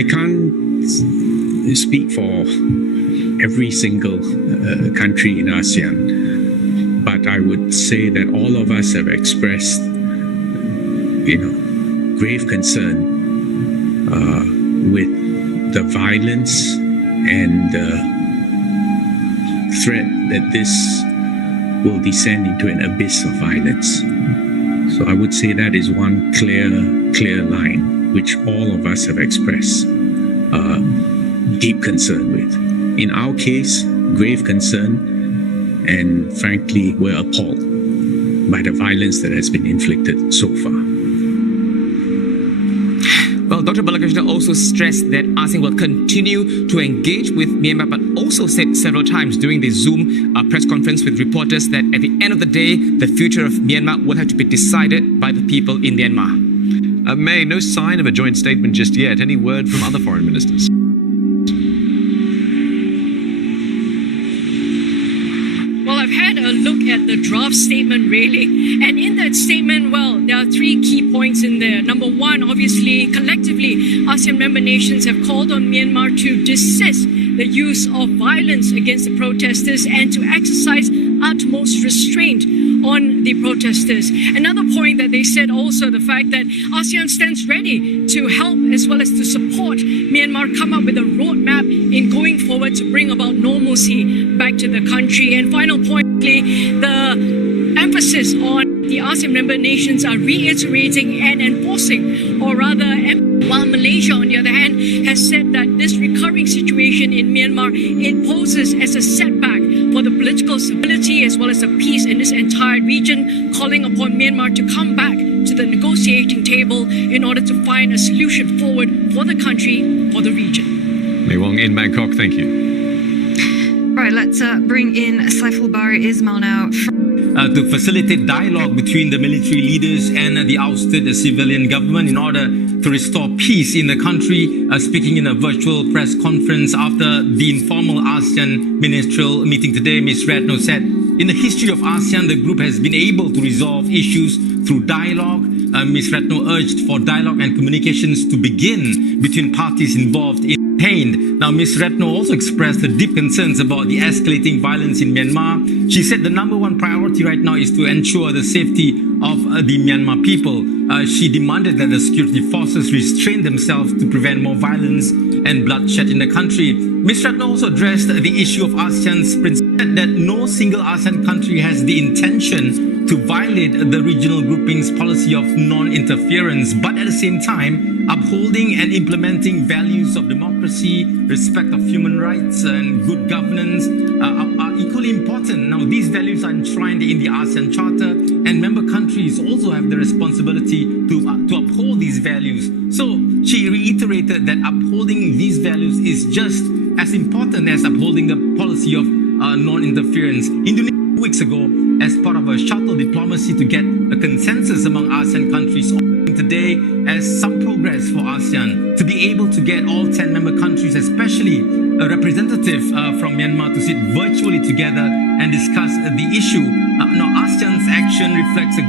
I can't speak for every single country in ASEAN, but I would say that all of us have expressed, grave concern with the violence and the threat that this will descend into an abyss of violence. So I would say that is one clear line which all of us have expressed deep concern with. In our case, grave concern, and frankly, we're appalled by the violence that has been inflicted so far. Well, Dr. Balakrishna also stressed that ASEAN will continue to engage with Myanmar, but also said several times during the Zoom press conference with reporters that at the end of the day, the future of Myanmar will have to be decided by the people in Myanmar. May, no sign of a joint statement just yet. Any word from other foreign ministers? Well, I've had a look at the draft statement, really. And in that statement, well, there are three key points in there. Number one, obviously, collectively, ASEAN member nations have called on Myanmar to desist the use of violence against the protesters and to exercise utmost restraint on the protesters. Another point that they said also, the fact that ASEAN stands ready to help as well as to support Myanmar come up with a roadmap in going forward to bring about normalcy back to the country. And final point, the emphasis on the ASEAN member nations are reiterating and enforcing, or rather, while Malaysia, on the other hand, has said that this recurring situation in Myanmar, it poses as a setback for the political stability as well as the peace in this entire region, calling upon Myanmar to come back to the negotiating table in order to find a solution forward for the country, for the region. May Wong in Bangkok, thank you. Right, let's bring in Saiful Bari Ismail now. To facilitate dialogue between the military leaders and the ousted civilian government in order to restore peace in the country. Speaking in a virtual press conference after the informal ASEAN ministerial meeting today, Ms. Retno said, in the history of ASEAN, the group has been able to resolve issues through dialogue. Ms. Retno urged for dialogue and communications to begin between parties involved in pain. Now, Ms. Retno also expressed her deep concerns about the escalating violence in Myanmar. She said the number one priority right now is to ensure the safety of the Myanmar people. She demanded that the security forces restrain themselves to prevent more violence and bloodshed in the country. Ms. Retno also addressed the issue of ASEAN's principle that no single ASEAN country has the intention to violate the regional grouping's policy of non-interference, but at the same time, upholding and implementing values of democracy, respect of human rights, and good governance are equally important. Now, these values are enshrined in the ASEAN Charter, and member countries also have the responsibility to uphold these values. So, she reiterated that upholding these values is just as important as upholding the policy of non-interference. Indonesia 2 weeks ago, as part of a shuttle diplomacy to get a consensus among ASEAN countries today as some progress for ASEAN to be able to get all 10 member countries, especially a representative from Myanmar, to sit virtually together and discuss the issue. Now, ASEAN's action reflects a